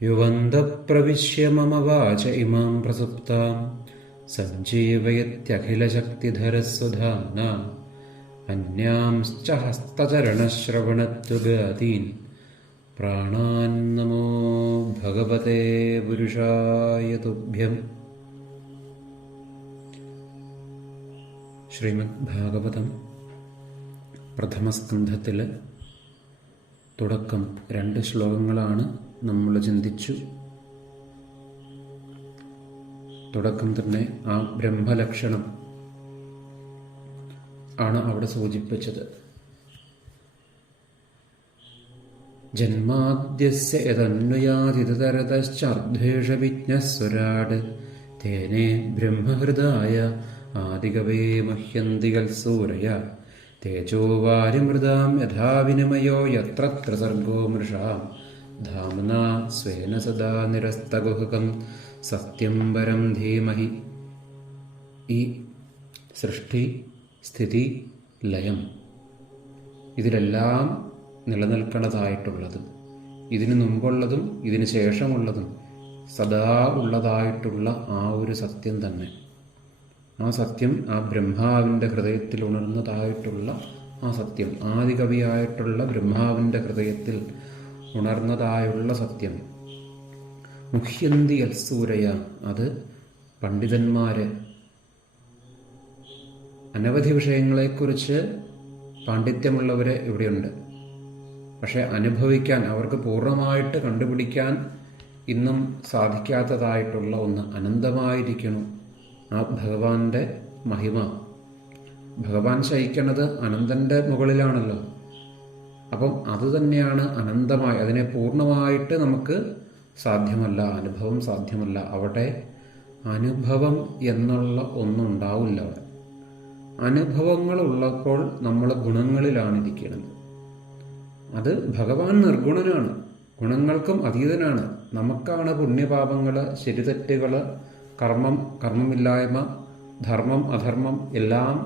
യുവന്തഃ പ്രവിശ്യ മമ വാച ഇമാം പ്രസുപ്താം സഞ്ജീവയത്യഖിലശക്തിധരസ്വധാമ്നാ അന്യാംശ്ച ഹസ്തചരണശ്രവണത്വഗാദീൻ പ്രാണാൻ നമോ ഭഗവതേ പുരുഷായ തുഭ്യം. ശ്രീമദ് ഭാഗവതം പ്രഥമസ്കന്ധത്തിൽ തുടക്കം 2 ശ്ലോകങ്ങളാണ് നമ്മൾ ചിന്തിച്ചു. തുടക്കം തന്നെ ആ ബ്രഹ്മലക്ഷണം ആണ് അവിടെ സൂചിപ്പിച്ചത്. ജന്മാദ്യസ്യ യദന്വയാതിതരതശ്ചാർദ്വേഷവിജ്ഞസ്വരാട് തേനേ ബ്രഹ്മഹൃദായ ആദികവേ മഹ്യന്തി കൽസൂരയ തേജോ വാരിമൃതാം യഥാ വിനിമയോ യത്ര സർഗോ മൃഷാം ധാമ്നാ സ്വേന സദാ നിരസ്തഗുഹകം സത്യം പരം ധീമഹി. ഈ സൃഷ്ടി, സ്ഥിതി, ലയം ഇതിലെല്ലാം നിലനിൽക്കുന്നതായിട്ടുള്ളതും ഇതിനു മുമ്പുള്ളതും ഇതിനു ശേഷമുള്ളതും സദാ ഉള്ളതായിട്ടുള്ള ആ ഒരു സത്യം തന്നെ, ആ സത്യം ആ ബ്രഹ്മാവിൻ്റെ ഹൃദയത്തിൽ ഉണർന്നതായിട്ടുള്ള ആ സത്യം, ആദികവിയായിട്ടുള്ള ബ്രഹ്മാവിൻ്റെ ഹൃദയത്തിൽ ഉണർന്നതായുള്ള സത്യം. മുഹ്യന്തി അൽസൂരയ, അത് പണ്ഡിതന്മാര് അനവധി വിഷയങ്ങളെക്കുറിച്ച് പാണ്ഡിത്യമുള്ളവർ ഇവിടെയുണ്ട്. പക്ഷെ അനുഭവിക്കാൻ, അവർക്ക് പൂർണ്ണമായിട്ട് കണ്ടുപിടിക്കാൻ ഇന്നും സാധിക്കാത്തതായിട്ടുള്ള ഒന്ന് അനന്തമായിരിക്കണം ആ ഭഗവാന്റെ മഹിമ. ഭഗവാൻ ശയിക്കണത് അനന്തൻ്റെ മുകളിലാണല്ലോ. അപ്പം അതുതന്നെയാണ് അനന്തമായി, അതിനെ പൂർണ്ണമായിട്ട് നമുക്ക് സാധ്യമല്ല, അനുഭവം സാധ്യമല്ല. അവിടെ അനുഭവം എന്നുള്ള ഒന്നുണ്ടാവില്ല. അവിടെ അനുഭവങ്ങളുള്ളപ്പോൾ നമ്മൾ ഗുണങ്ങളിലാണ് ഇരിക്കുന്നത്. അത് ഭഗവാൻ നിർഗുണനാണ്, ഗുണങ്ങൾക്കും അതീതനാണ്. നമുക്കാണ് പുണ്യപാപങ്ങൾ, ശരിതെറ്റുകൾ, കർമ്മമില്ലായ്മ, ധർമ്മം അധർമ്മം എല്ലാം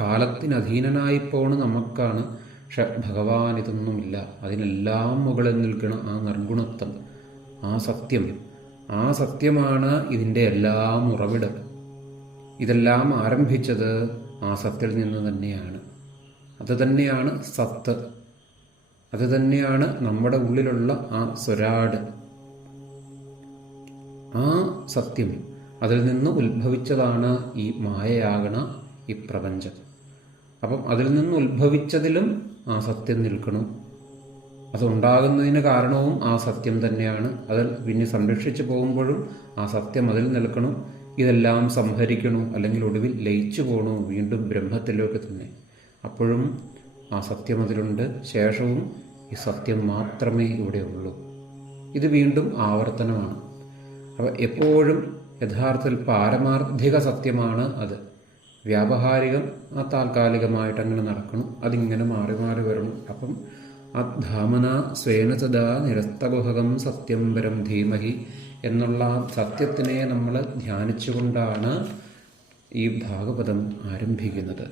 കാലത്തിനധീനനായി പോണ നമുക്കാണ്. പക്ഷെ ഭഗവാൻ ഇതൊന്നുമില്ല. അതിനെല്ലാം മുകളിൽ നിൽക്കണം ആ നിർഗുണത്വം, ആ സത്യം. ആ സത്യമാണ് ഇതിൻ്റെ എല്ലാം ഉറവിടം. ഇതെല്ലാം ആരംഭിച്ചത് ആ സത്തിൽ നിന്ന് തന്നെയാണ്. അത് തന്നെയാണ് സത്ത്, അത് തന്നെയാണ് നമ്മുടെ ഉള്ളിലുള്ള ആ സ്വരാട്, ആ സത്യം. അതിൽ നിന്ന് ഉത്ഭവിച്ചതാണ് ഈ മായയാകണ ഈ പ്രപഞ്ചം. അപ്പം അതിൽ നിന്ന് ഉത്ഭവിച്ചതിലും ആ സത്യം നിൽക്കണം. അതുണ്ടാകുന്നതിന് കാരണവും ആ സത്യം തന്നെയാണ്. അതിൽ പിന്നെ സംരക്ഷിച്ചു പോകുമ്പോഴും ആ സത്യം അതിൽ നിൽക്കണം. ഇതെല്ലാം സംഹരിക്കണോ, അല്ലെങ്കിൽ ഒടുവിൽ ലയിച്ചു പോകണോ വീണ്ടും ബ്രഹ്മത്തിലേക്ക് തന്നെ. അപ്പോഴും ആ സത്യം അതിലുണ്ട്. ശേഷവും ഈ സത്യം മാത്രമേ ഇവിടെ ഉള്ളൂ. ഇത് വീണ്ടും ആവർത്തനമാണ്. അപ്പോൾ എപ്പോഴും യഥാർത്ഥത്തിൽ പാരമാർത്ഥിക സത്യമാണ് അത്. വ്യാവഹാരികം ആ താൽക്കാലികമായിട്ട് അങ്ങനെ നടക്കണം, അതിങ്ങനെ മാറി മാറി വരണം. അപ്പം ധാമന സ്വേന സദാ നിരസ്തഗുഹകം സത്യം പരം ധീമഹി എന്നുള്ള സത്യത്തിനെ നമ്മൾ ധ്യാനിച്ചുകൊണ്ടാണ് ഈ ഭാഗവതം ആരംഭിക്കുന്നത്.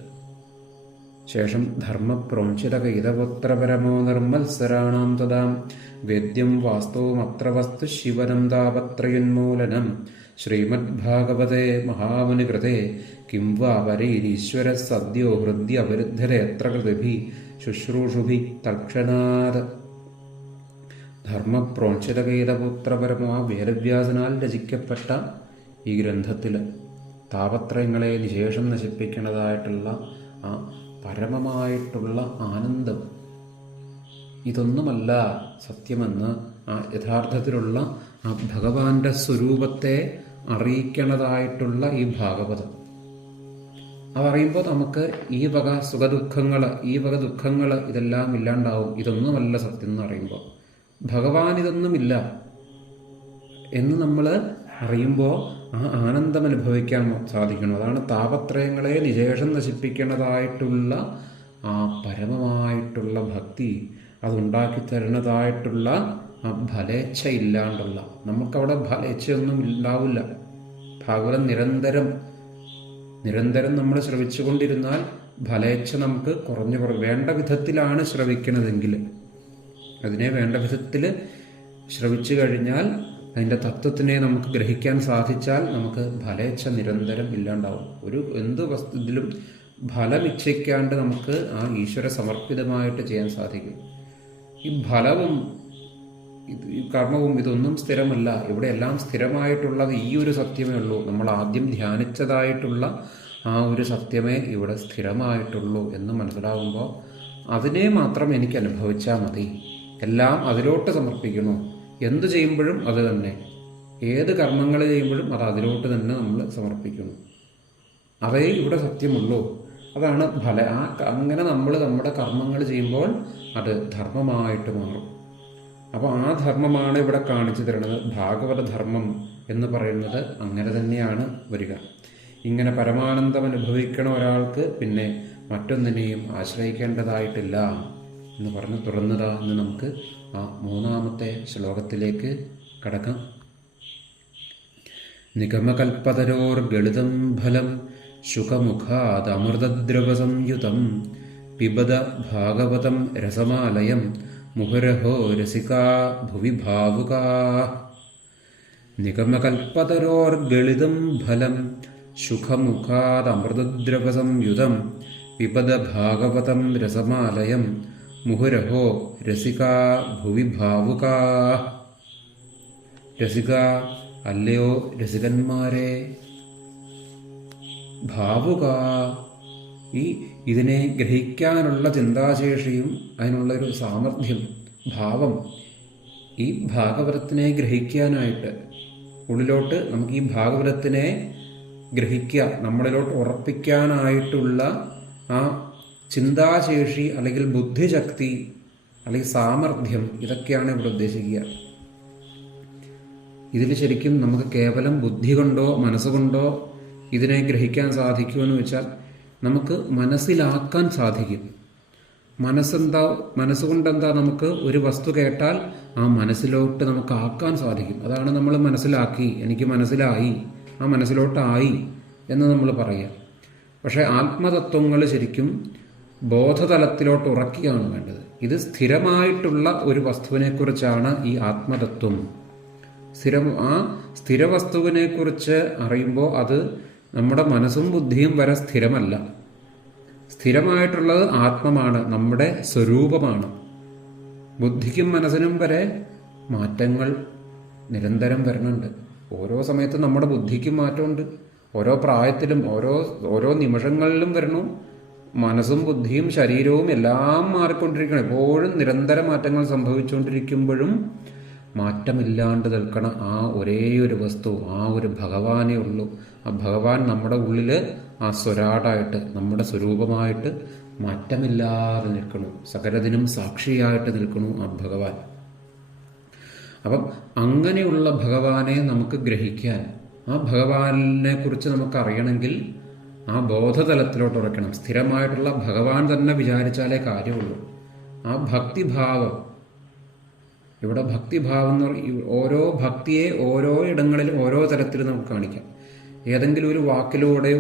ശേഷം ധർമ്മപ്രോഞ്ചിതകൈതപുത്രപരമോ നിർമ്മത്സരാണാം തഥാം വേദ്യം വാസ്തവമത്ര വസ്തു ശിവനം താപത്രയുന്മൂലനം ശ്രീമദ്ഭാഗവതേ മഹാമുനികൃതേ കിം വാ വരൈരീശ്വര സദ്യോ ഹൃദ്യ അവരുദ്ധരെ എത്ര കൃതിഭി ശുശ്രൂഷുഭി തൽക്ഷണാത്. ധർമ്മപ്രോഞ്ചിതകൈതപുത്രപരമോ ആ വേദവ്യാസനാൽ രചിക്കപ്പെട്ട ഈ ഗ്രന്ഥത്തിൽ താപത്രയങ്ങളെ നിശേഷം നശിപ്പിക്കുന്നതായിട്ടുള്ള ആ പരമമായിട്ടുള്ള ആനന്ദം, ഇതൊന്നുമല്ല സത്യമെന്ന് ആ യഥാർത്ഥത്തിലുള്ള ആ ഭഗവാന്റെ സ്വരൂപത്തെ അറിയിക്കണതായിട്ടുള്ള ഈ ഭാഗവതം. അതറിയുമ്പോൾ നമുക്ക് ഈ വക സുഖദുഃഖങ്ങൾ, ഈ വക ദുഃഖങ്ങൾ ഇതെല്ലാം ഇല്ലാണ്ടാവും. ഇതൊന്നുമല്ല സത്യം എന്ന് അറിയുമ്പോൾ, ഭഗവാൻ ഇതൊന്നുമില്ല എന്ന് നമ്മൾ അറിയുമ്പോൾ ആ ആനന്ദം അനുഭവിക്കാൻ സാധിക്കണം. അതാണ് താപത്രയങ്ങളെ നിശേഷം നശിപ്പിക്കുന്നതായിട്ടുള്ള ആ പരമമായിട്ടുള്ള ഭക്തി, അതുണ്ടാക്കി തരുന്നതായിട്ടുള്ള ആ ഫലേച്ഛ ഇല്ലാണ്ടുള്ള. നമുക്കവിടെ ഫലേച്ഛയൊന്നും ഉണ്ടാവില്ല. ഭാഗവതം നിരന്തരം നമ്മൾ ശ്രവിച്ചുകൊണ്ടിരുന്നാൽ ഫലേച്ഛ നമുക്ക് കുറഞ്ഞു വേണ്ട വിധത്തിലാണ് ശ്രവിക്കുന്നതെങ്കിൽ, അതിനെ വേണ്ട വിധത്തിൽ ശ്രവിച്ചു കഴിഞ്ഞാൽ അതിൻ്റെ തത്വത്തിനെ നമുക്ക് ഗ്രഹിക്കാൻ സാധിച്ചാൽ നമുക്ക് ഫലേച്ഛ നിരന്തരം ഇല്ലാണ്ടാവും. എന്ത് ഇതിലും ഫലമിച്ഛിക്കാണ്ട് നമുക്ക് ആ ഈശ്വര സമർപ്പിതമായിട്ട് ചെയ്യാൻ സാധിക്കും. ഈ ഫലവും ഈ കർമ്മവും ഇതൊന്നും സ്ഥിരമല്ല. ഇവിടെ എല്ലാം സ്ഥിരമായിട്ടുള്ളത് ഈ ഒരു സത്യമേ ഉള്ളൂ. നമ്മൾ ആദ്യം ധ്യാനിച്ചതായിട്ടുള്ള ആ ഒരു സത്യമേ ഇവിടെ സ്ഥിരമായിട്ടുള്ളൂ എന്ന് മനസ്സിലാവുമ്പോൾ അതിനെ മാത്രം എനിക്ക് അനുഭവിച്ചാൽ മതി. എല്ലാം അതിലോട്ട് സമർപ്പിക്കണു. എന്ത് ചെയ്യുമ്പോഴും അത് തന്നെ, ഏത് കർമ്മങ്ങൾ ചെയ്യുമ്പോഴും അത് അതിലോട്ട് തന്നെ നമ്മൾ സമർപ്പിക്കണം. അതേ ഇവിടെ സത്യമുള്ളൂ. അതാണ് അങ്ങനെ നമ്മൾ നമ്മുടെ കർമ്മങ്ങൾ ചെയ്യുമ്പോൾ അത് ധർമ്മമായിട്ട് മാറും. അപ്പോൾ ആ ധർമ്മമാണ് ഇവിടെ കാണിച്ചു തരുന്നത്. ഭാഗവത ധർമ്മം എന്ന് പറയുന്നത് അങ്ങനെ തന്നെയാണ് വരിക. ഇങ്ങനെ പരമാനന്ദം അനുഭവിക്കണ ഒരാൾക്ക് പിന്നെ മറ്റൊന്നിനെയും ആശ്രയിക്കേണ്ടതായിട്ടില്ല എന്ന് പറഞ്ഞ് തുറന്നതാ. എന്ന് നമുക്ക് ആ 3-ാമത്തെ ശ്ലോകത്തിലേക്ക് കടക്കാം. നിഗമകൽപ്പതരോർ ഗളിതം ഫലം ശുഖമുഖാദമൃതദ്രവസംയുതം പിബത ഭാഗവതം രസമാലയം മുഹുരഹോ രസികാ ഭുവി ഭാവുകാ. നിഗമകൽപ്പതരോർ ഗളിതം ഫലം ശുഖമുഖാദമൃതദ്രവസംയുതം പിബത ഭാഗവതം രസമാലയം മുഹുരഹോ രസികാ ഭുവി ഭാവുകാ. രസിക, അല്ലയോ രസികന്മാരെ, ഭാവുക, ഇതിനെ ഗ്രഹിക്കാനുള്ള ചിന്താശേഷിയും അതിനുള്ളൊരു സാമർഥ്യം, ഭാവം, ഈ ഭാഗവതത്തിനെ ഗ്രഹിക്കാനായിട്ട് ഉള്ളിലോട്ട് നമുക്ക് ഈ ഭാഗവതത്തിനെ ഗ്രഹിക്കുക, നമ്മളിലോട്ട് ഉറപ്പിക്കാനായിട്ടുള്ള ആ ചിന്താശേഷി അല്ലെങ്കിൽ ബുദ്ധിശക്തി അല്ലെങ്കിൽ സാമർഥ്യം, ഇതൊക്കെയാണ് ഇവിടെ ഉദ്ദേശിക്കുക. ഇതിൽ ശരിക്കും നമുക്ക് കേവലം ബുദ്ധി കൊണ്ടോ മനസ്സുകൊണ്ടോ ഇതിനെ ഗ്രഹിക്കാൻ സാധിക്കുമെന്ന് വെച്ചാൽ നമുക്ക് മനസ്സിലാക്കാൻ സാധിക്കും. മനസ്സുകൊണ്ടെന്താ, നമുക്ക് ഒരു വസ്തു കേട്ടാൽ ആ മനസ്സിലോട്ട് നമുക്ക് ആക്കാൻ സാധിക്കും. അതാണ് നമ്മൾ മനസ്സിലാക്കി, എനിക്ക് മനസ്സിലായി, ആ മനസ്സിലോട്ടായി എന്ന് നമ്മൾ പറയുക. പക്ഷേ ആത്മതത്വങ്ങൾ ശരിക്കും ബോധതലത്തിലോട്ട് ഉറക്കുകയാണ് വേണ്ടത്. ഇത് സ്ഥിരമായിട്ടുള്ള ഒരു വസ്തുവിനെക്കുറിച്ചാണ് ഈ ആത്മതത്വം. ആ സ്ഥിരവസ്തുവിനെ കുറിച്ച് അറിയുമ്പോൾ അത് നമ്മുടെ മനസ്സും ബുദ്ധിയും വരെ സ്ഥിരമല്ല. സ്ഥിരമായിട്ടുള്ളത് ആത്മമാണ്, നമ്മുടെ സ്വരൂപമാണ്. ബുദ്ധിക്കും മനസ്സിനും വരെ മാറ്റങ്ങൾ നിരന്തരം വരുന്നുണ്ട്. ഓരോ സമയത്തും നമ്മുടെ ബുദ്ധിക്കും മാറ്റമുണ്ട്. ഓരോ പ്രായത്തിലും ഓരോ നിമിഷങ്ങളിലും വരണു. മനസ്സും ബുദ്ധിയും ശരീരവും എല്ലാം മാറിക്കൊണ്ടിരിക്കണം. എപ്പോഴും നിരന്തര മാറ്റങ്ങൾ സംഭവിച്ചുകൊണ്ടിരിക്കുമ്പോഴും മാറ്റമില്ലാണ്ട് നിൽക്കണ ആ ഒരേ ഒരു വസ്തു, ആ ഒരു ഭഗവാനേ ഉള്ളൂ. ആ ഭഗവാൻ നമ്മുടെ ഉള്ളിൽ ആ സ്വരാടായിട്ട്, നമ്മുടെ സ്വരൂപമായിട്ട് മാറ്റമില്ലാതെ നിൽക്കണു. സകലതിനും സാക്ഷിയായിട്ട് നിൽക്കണു ആ ഭഗവാൻ. അപ്പം അങ്ങനെയുള്ള ഭഗവാനെ നമുക്ക് ഗ്രഹിക്കാൻ, ആ ഭഗവാനെ കുറിച്ച് നമുക്ക് അറിയണമെങ്കിൽ ആ ബോധതലത്തിലോട്ട് ഉറക്കണം. സ്ഥിരമായിട്ടുള്ള ഭഗവാൻ തന്നെ വിചാരിച്ചാലേ കാര്യമുള്ളൂ. ആ ഭക്തിഭാവം, ഇവിടെ ഭക്തിഭാവം എന്ന് പറഞ്ഞാൽ ഓരോ ഭക്തിയെ ഓരോ ഇടങ്ങളിലും ഓരോ തരത്തിൽ നമുക്ക് കാണിക്കാം. ഏതെങ്കിലും ഒരു വാക്കിലൂടെ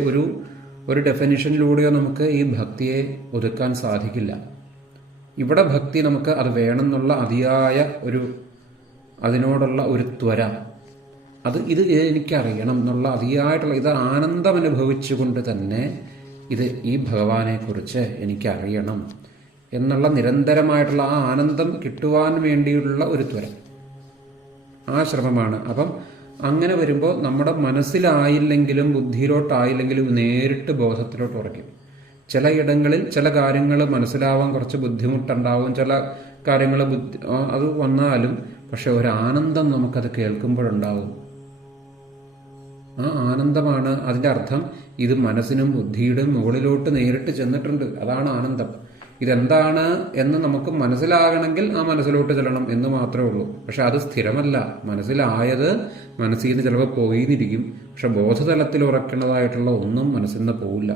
ഒരു ഡെഫിനിഷനിലൂടെയോ നമുക്ക് ഈ ഭക്തിയെ ഒതുക്കാൻ സാധിക്കില്ല. ഇവിടെ ഭക്തി നമുക്ക് അത് വേണമെന്നുള്ള അതിയായ അതിനോടുള്ള ഒരു ത്വര, ഇത് എനിക്കറിയണം എന്നുള്ള അതിയായിട്ടുള്ള, ഇത് ആനന്ദം അനുഭവിച്ചുകൊണ്ട് തന്നെ ഈ ഭഗവാനെക്കുറിച്ച് എനിക്കറിയണം എന്നുള്ള നിരന്തരമായിട്ടുള്ള ആ ആനന്ദം കിട്ടുവാൻ വേണ്ടിയുള്ള ഒരു ത്വര, ആ ശ്രമമാണ്. അപ്പം അങ്ങനെ വരുമ്പോൾ നമ്മുടെ മനസ്സിലായില്ലെങ്കിലും ബുദ്ധിയിലോട്ടായില്ലെങ്കിലും നേരിട്ട് ബോധത്തിലോട്ട് ഉറയ്ക്കും. ചിലയിടങ്ങളിൽ ചില കാര്യങ്ങൾ മനസ്സിലാവാൻ കുറച്ച് ബുദ്ധിമുട്ടുണ്ടാവും, ചില കാര്യങ്ങൾ അത് വന്നാലും പക്ഷെ ഒരു ആനന്ദം നമുക്കത് കേൾക്കുമ്പോഴുണ്ടാവും. ആ ആനന്ദമാണ് അതിൻ്റെ അർത്ഥം. ഇത് മനസ്സിനും ബുദ്ധിയുടെ മുകളിലോട്ട് നേരിട്ട് ചെന്നിട്ടുണ്ട്, അതാണ് ആനന്ദം. ഇതെന്താണ് എന്ന് നമുക്ക് മനസ്സിലാകണമെങ്കിൽ ആ മനസ്സിലോട്ട് ചെല്ലണം എന്ന് മാത്രമേ ഉള്ളൂ. പക്ഷെ അത് സ്ഥിരമല്ല. മനസ്സിലായത് മനസ്സിൽ നിന്ന് ചിലപ്പോൾ പോയിരിക്കും, പക്ഷെ ബോധതലത്തിൽ ഉറക്കുന്നതായിട്ടുള്ള ഒന്നും മനസ്സിൽ നിന്ന് പോവില്ല.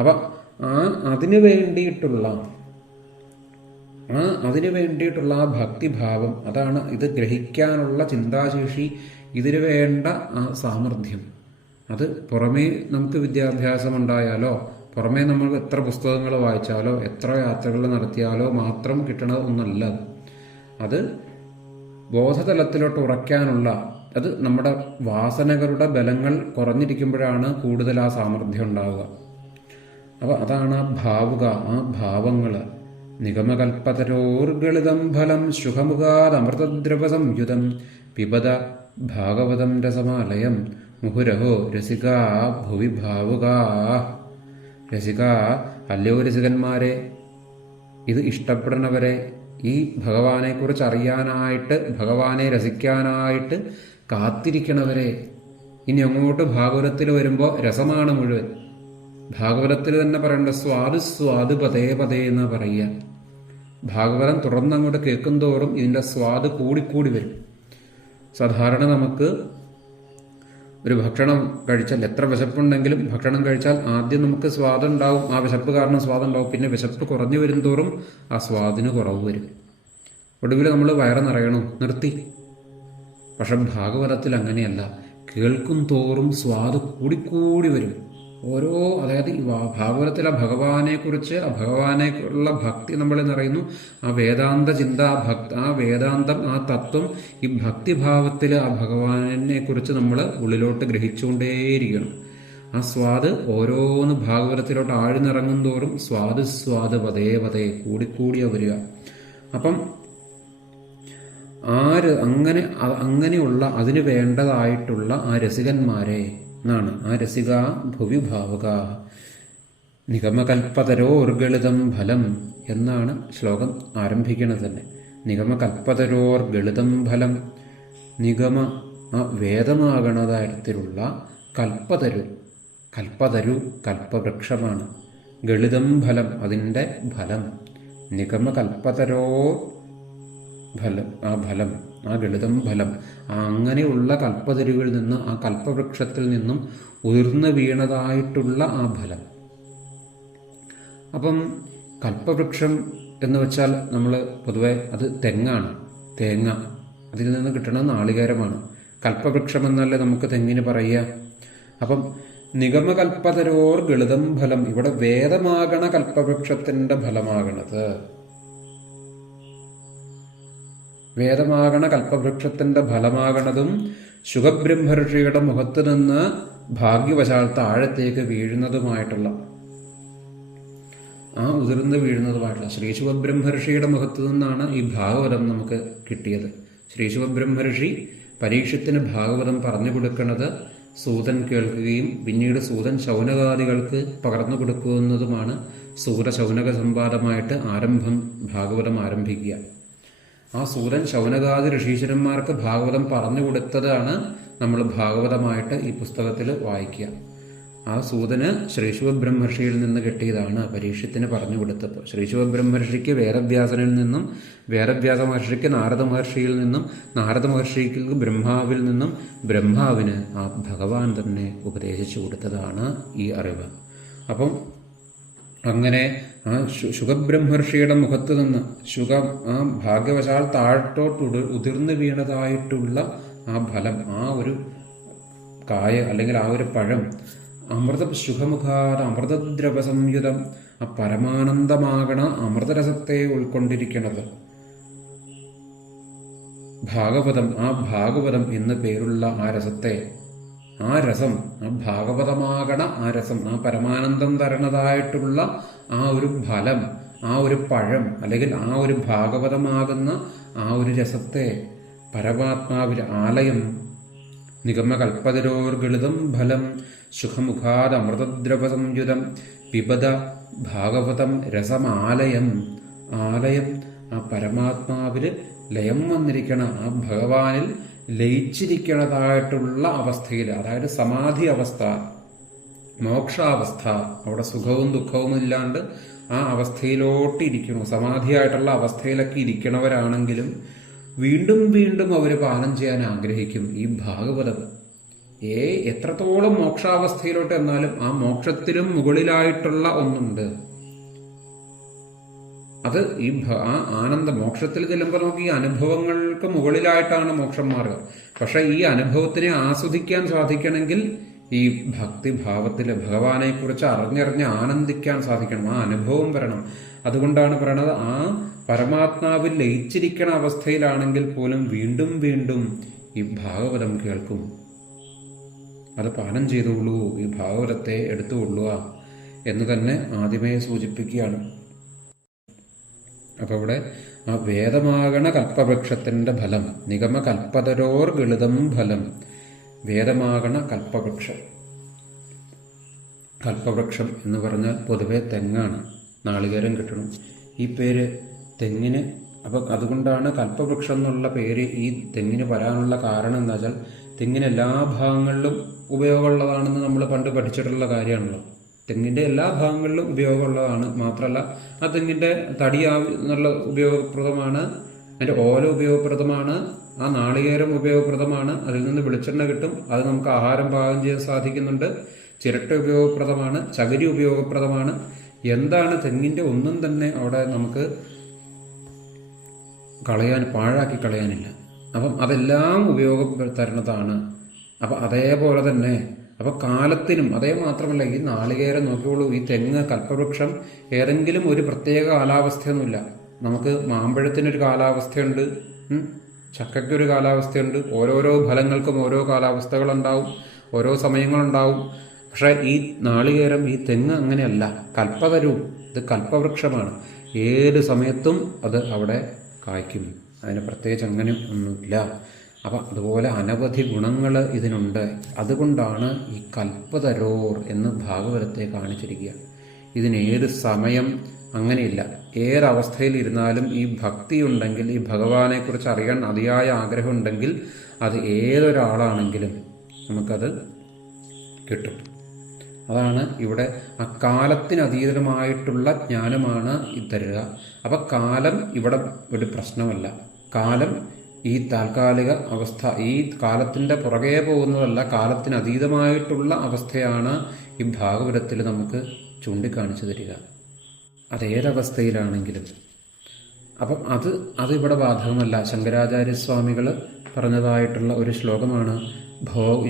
അപ്പം അതിനു വേണ്ടിയിട്ടുള്ള ആ ഭക്തിഭാവം, അതാണ് ഇത് ഗ്രഹിക്കാനുള്ള ചിന്താശേഷി, ഇതിനു വേണ്ട ആ സാമർഥ്യം. അത് പുറമേ നമുക്ക് വിദ്യാഭ്യാസം ഉണ്ടായാലോ, പുറമേ നമ്മൾ എത്ര പുസ്തകങ്ങൾ വായിച്ചാലോ എത്ര യാത്രകൾ നടത്തിയാലോ മാത്രം കിട്ടണ ഒന്നല്ല. അത് ബോധതലത്തിലോട്ട് ഉറയ്ക്കാനുള്ള, അത് നമ്മുടെ വാസനകളുടെ ബലങ്ങൾ കുറഞ്ഞിരിക്കുമ്പോഴാണ് കൂടുതൽ ആ സാമർഥ്യം ഉണ്ടാവുക. അപ്പോൾ അതാണ് ആ ഭാവുക, ആ ഭാവങ്ങൾ. നിഗമകൽപ്പതരോർഗളിതം ഫലം ശുഖമുഖാദമൃതദ്രവ സംയുതം പിബത ഭാഗവതം രസമാലയം മുഹുരഹോ രസികാ ഭുവി ഭാവുകാ. രസിക, അല്ലയോ രസികന്മാരെ, ഇത് ഇഷ്ടപ്പെടുന്നവരെ, ഈ ഭഗവാനെക്കുറിച്ച് അറിയാനായിട്ട്, ഭഗവാനെ രസിക്കാനായിട്ട് കാത്തിരിക്കണവരെ. ഇനി അങ്ങോട്ട് ഭാഗവതത്തിൽ വരുമ്പോൾ രസമാണ് മുഴുവൻ. ഭാഗവതത്തിൽ തന്നെ പറയേണ്ട സ്വാദ് സ്വാദ് പതേ പതേ എന്ന് പറയുക. ഭാഗവതം തുറന്നങ്ങോട്ട് കേൾക്കും തോറും ഇതിൻ്റെ സ്വാദ് കൂടിക്കൂടി വരും. സാധാരണ നമുക്ക് ഒരു ഭക്ഷണം കഴിച്ചാൽ, എത്ര വിശപ്പുണ്ടെങ്കിലും ഭക്ഷണം കഴിച്ചാൽ ആദ്യം നമുക്ക് സ്വാദുണ്ടാവും, ആ വിശപ്പ് കാരണം സ്വാദുണ്ടാവും. പിന്നെ വിശപ്പ് കുറഞ്ഞു വരും തോറും ആ സ്വാദിന് കുറവ് വരും. ഒടുവിൽ നമ്മൾ വയറ് നിറയണം, നിർത്തി. പക്ഷെ ഭാഗവതത്തിൽ അങ്ങനെയല്ല. കേൾക്കും തോറും സ്വാദ് കൂടിക്കൂടി വരും. അതായത് ഈ ഭാഗവതത്തിലെ ഭഗവാനെക്കുറിച്ച്, ആ ഭഗവാനെക്കുള്ള ഭക്തി നമ്മൾ നിറയുന്നു. ആ വേദാന്ത ചിന്ത, ആ വേദാന്തം, ആ തത്വം ഈ ഭക്തിഭാവത്തിൽ ആ ഭഗവാനെ കുറിച്ച് നമ്മൾ ഉള്ളിലോട്ട് ഗ്രഹിച്ചുകൊണ്ടേയിരിക്കണം. ആ സ്വാദ് ഓരോന്ന് ഭാഗവതത്തിലോട്ട് ആഴ്ന്നിറങ്ങും തോറും സ്വാദ് സ്വാദ് പതേ പതേ കൂടിക്കൂടിയാ വരിക. അപ്പം അങ്ങനെയുള്ള അതിന് വേണ്ടതായിട്ടുള്ള ആ രസികന്മാരെ എന്നാണ്. ആ രസിക ഭുവി ഭാവുക. നിഗമകൽപ്പതരോർഗളിതം ഫലം എന്നാണ് ശ്ലോകം ആരംഭിക്കുന്നത് തന്നെ. നിഗമകൽപ്പതരോർഗളിതം ഫലം. നിഗമ, ആ വേദമാകണതരത്തിലുള്ള കൽപ്പതരു. കൽപ്പവൃക്ഷമാണ്. ഗളിതം ഫലം, അതിൻ്റെ ഫലം. നിഗമകൽപ്പതരോ ഫലം, ആ ഫലം, ആ ഗളിതം ഫലം. അങ്ങനെയുള്ള കൽപ്പതരുവിൽ നിന്ന്, ആ കൽപ്പവൃക്ഷത്തിൽ നിന്നും ഉയർന്നു വീണതായിട്ടുള്ള ആ ഫലം. അപ്പം കൽപ്പവൃക്ഷം എന്ന് വെച്ചാൽ നമ്മൾ പൊതുവെ അത് തെങ്ങാണ്. തേങ്ങ, അതിൽ നിന്ന് കിട്ടുന്ന നാളികേരമാണ്. കൽപ്പവൃക്ഷം എന്നല്ലേ നമുക്ക് തെങ്ങിന് പറയുക. അപ്പം നിഗമകൽപ്പതരോർ ഗളിതം ഫലം, ഇവിടെ വേദമാകണ കൽപ്പവൃക്ഷത്തിന്റെ ഫലമാകണത്. വേദമാകണ കൽപ്പവൃക്ഷത്തിന്റെ ഫലമാകണതും ശുഖബ്രഹ്മർഷിയുടെ മുഖത്ത് നിന്ന് ഭാഗ്യവശാൽ താഴത്തേക്ക് വീഴുന്നതുമായിട്ടുള്ള, ആ ഉതിർന്ന് വീഴുന്നതുമായിട്ടുള്ള ശ്രീ ശുഖബ്രഹ്മർഷിയുടെ മുഖത്ത് നിന്നാണ് ഈ ഭാഗവതം നമുക്ക് കിട്ടിയത്. ശ്രീ ശുഖബ്രഹ്മർഷി പരീക്ഷത്തിന് ഭാഗവതം പറഞ്ഞു കൊടുക്കുന്നത് സൂതൻ കേൾക്കുകയും പിന്നീട് സൂതൻ ശൗനകാദികൾക്ക് പകർന്നു കൊടുക്കുന്നതുമാണ്. സൂത ശൗനക സംവാദമായിട്ട് ഭാഗവതം ആരംഭിക്കുക. ആ സൂതൻ ശൗനകാദി ഋഷീശ്വരന്മാർക്ക് ഭാഗവതം പറഞ്ഞു കൊടുത്തതാണ് നമ്മൾ ഭാഗവതമായിട്ട് ഈ പുസ്തകത്തിൽ വായിക്കുക. ആ സൂതന് ശ്രീശുഖബ്രഹ്മർഷിയിൽ നിന്ന് കിട്ടിയതാണ് പരീക്ഷത്തിന് പറഞ്ഞു കൊടുത്തപ്പോൾ. ശ്രീശുഖബ്രഹ്മർഷിക്ക് വേദവ്യാസനിൽ നിന്നും, വേദവ്യാസ മഹർഷിക്ക് നാരദ മഹർഷിയിൽ നിന്നും, നാരദ മഹർഷിക്ക് ബ്രഹ്മാവിൽ നിന്നും, ബ്രഹ്മാവിന് ആ ഭഗവാൻ തന്നെ ഉപദേശിച്ചു കൊടുത്തതാണ് ഈ അറിവ്. അപ്പം അങ്ങനെ ആ ശുഖബ്രഹ്മർഷിയുടെ മുഖത്ത് നിന്ന് ആ ഭാഗ്യവശാൽ താഴത്തോട്ട് ഉതിർന്നു വീണതായിട്ടുള്ള ആ ഫലം, ആ ഒരു കായ അല്ലെങ്കിൽ ആ ഒരു പഴം, ശുഖമുഖാത അമൃതദ്രവ സംയുതം, ആ പരമാനന്ദമാകണ അമൃതരസത്തെ ഉൾക്കൊണ്ടിരിക്കുന്നത് ഭാഗവതം. ആ ഭാഗവതം എന്ന് പേരുള്ള ആ രസത്തെ, ആ രസം, ആ ഭാഗവതമാകണ ആ രസം, ആ പരമാനന്ദം തരണതായിട്ടുള്ള ആ ഒരു ഫലം, ആ ഒരു പഴം അല്ലെങ്കിൽ ആ ഒരു ഭാഗവതമാകുന്ന ആ ഒരു രസത്തെ പരമാത്മാവിൽ ആലയം. നിഗമകൽപ്പതരോർഗളിതം ഫലം സുഖമുഖാദ അമൃതദ്രവ സംയുതം പിബത ഭാഗവതം രസമാലയം. ആലയം, ആ പരമാത്മാവിൽ ലയം വന്നിരിക്കണ, ആ ഭഗവാനിൽ ലയിച്ചിരിക്കണതായിട്ടുള്ള അവസ്ഥയിൽ, അതായത് സമാധി അവസ്ഥ, മോക്ഷാവസ്ഥ, അവിടെ സുഖവും ദുഃഖവും ഇല്ലാണ്ട് ആ അവസ്ഥയിലോട്ട് ഇരിക്കണം. സമാധിയായിട്ടുള്ള അവസ്ഥയിലൊക്കെ ഇരിക്കണവരാണെങ്കിലും വീണ്ടും വീണ്ടും അവർ പാലനം ചെയ്യാൻ ആഗ്രഹിക്കും ഈ ഭാഗവതം. എത്രത്തോളം മോക്ഷാവസ്ഥയിലോട്ട് എന്നാലും ആ മോക്ഷത്തിലും മുകളിലായിട്ടുള്ള ഒന്നുണ്ട്. അത് ഈ ആനന്ദ മോക്ഷത്തിൽ ചെല്ലുമ്പോൾ നമുക്ക് ഈ അനുഭവങ്ങൾക്ക് മുകളിലായിട്ടാണ് മോക്ഷം മാറുക. പക്ഷെ ഈ അനുഭവത്തിനെ ആസ്വദിക്കാൻ സാധിക്കണമെങ്കിൽ ഈ ഭക്തിഭാവത്തിൽ ഭഗവാനെ കുറിച്ച് അറിഞ്ഞറിഞ്ഞ് ആനന്ദിക്കാൻ സാധിക്കണം. ആ അനുഭവം വരണം. അതുകൊണ്ടാണ് പറയണത്, ആ പരമാത്മാവിൽ ലയിച്ചിരിക്കണ അവസ്ഥയിലാണെങ്കിൽ പോലും വീണ്ടും വീണ്ടും ഈ ഭാഗവതം കേൾക്കും. അത് പാനം ചെയ്തുകൊള്ളൂ, ഈ ഭാഗവതത്തെ എടുത്തുകൊള്ളുക എന്ന് തന്നെ ആദ്യമേ സൂചിപ്പിക്കുകയാണ്. അപ്പൊ ഇവിടെ ആ വേദമാകണ കൽപ്പവൃക്ഷത്തിന്റെ ഫലം, നിഗമ കൽപ്പതരോർ ഗളിതം ഫലം, വേദമാകണ കൽപ്പവൃക്ഷം. കൽപ്പവൃക്ഷം എന്ന് പറഞ്ഞാൽ പൊതുവെ തെങ്ങാണ്, നാളികേരം കിട്ടണം. ഈ പേര് തെങ്ങിന്, അപ്പൊ അതുകൊണ്ടാണ് കൽപ്പവൃക്ഷം എന്നുള്ള പേര് ഈ തെങ്ങിന് വരാനുള്ള കാരണം എന്താ വെച്ചാൽ, തെങ്ങിന് എല്ലാ ഭാഗങ്ങളിലും ഉപയോഗമുള്ളതാണെന്ന് നമ്മൾ പണ്ട് പഠിച്ചിട്ടുള്ള കാര്യമാണല്ലോ. തെങ്ങിന്റെ എല്ലാ ഭാഗങ്ങളിലും ഉപയോഗമുള്ളതാണ്. മാത്രമല്ല ആ തെങ്ങിന്റെ തടി നല്ല ഉപയോഗപ്രദമാണ്, അതിന്റെ ഓല ഉപയോഗപ്രദമാണ്, ആ നാളികേരം ഉപയോഗപ്രദമാണ്, അതിൽ നിന്ന് വെളിച്ചെണ്ണ കിട്ടും, അത് നമുക്ക് ആഹാരം പാകം ചെയ്യാൻ സാധിക്കുന്നുണ്ട്, ചിരട്ട ഉപയോഗപ്രദമാണ്, ചകിരി ഉപയോഗപ്രദമാണ്. എന്താണ് തെങ്ങിന്റെ ഒന്നും തന്നെ അവിടെ നമുക്ക് പാഴാക്കി കളയാനില്ല. അപ്പം അതെല്ലാം ഉപയോഗപ്പെടുത്തരുന്നതാണ്. അപ്പം അതേപോലെ തന്നെ അപ്പൊ കാലത്തിനും അതേ മാത്രമല്ല, ഈ നാളികേരം നോക്കിയോളൂ, ഈ തെങ്ങ് കൽപ്പവൃക്ഷം ഏതെങ്കിലും ഒരു പ്രത്യേക കാലാവസ്ഥയൊന്നുമില്ല. നമുക്ക് മാമ്പഴത്തിനൊരു കാലാവസ്ഥയുണ്ട്, ചക്കയ്ക്കൊരു കാലാവസ്ഥയുണ്ട്, ഓരോരോ ഫലങ്ങൾക്കും ഓരോ കാലാവസ്ഥകളുണ്ടാവും, ഓരോ സമയങ്ങളുണ്ടാവും. പക്ഷെ ഈ നാളികേരം, ഈ തെങ്ങ് അങ്ങനെയല്ല, കൽപ്പതരു, ഇത് കൽപ്പവൃക്ഷമാണ്. ഏത് സമയത്തും അത് അവിടെ കായ്ക്കും, അതിന് പ്രത്യേകിച്ച് അങ്ങനെ ഒന്നുമില്ല. അപ്പം അതുപോലെ അനവധി ഗുണങ്ങൾ ഇതിനുണ്ട്. അതുകൊണ്ടാണ് ഈ കൽപ്പതരോർ എന്ന് ഭാഗവതത്തെ കാണിച്ചിരിക്കുക. ഇതിനേത് സമയം അങ്ങനെയില്ല, ഏതവസ്ഥയിൽ ഈ ഭക്തി ഉണ്ടെങ്കിൽ, ഈ ഭഗവാനെക്കുറിച്ച് അറിയാൻ അതിയായ ആഗ്രഹം ഉണ്ടെങ്കിൽ, അത് ഏതൊരാളാണെങ്കിലും നമുക്കത് കിട്ടും. അതാണ് ഇവിടെ അക്കാലത്തിനതീതമായിട്ടുള്ള ജ്ഞാനമാണ് തരിക. അപ്പം കാലം ഇവിടെ ഒരു പ്രശ്നമല്ല. കാലം ഈ താൽക്കാലിക അവസ്ഥ, ഈ കാലത്തിന്റെ പുറകെ പോകുന്നതല്ല, കാലത്തിനതീതമായിട്ടുള്ള അവസ്ഥയാണ് ഈ ഭാഗവതത്തിൽ നമുക്ക് ചൂണ്ടിക്കാണിച്ചു തരിക, അതേതവസ്ഥയിലാണെങ്കിലും. അപ്പം അതിവിടെ ബാധകമല്ല. ശങ്കരാചാര്യസ്വാമികൾ പറഞ്ഞതായിട്ടുള്ള ഒരു ശ്ലോകമാണ്,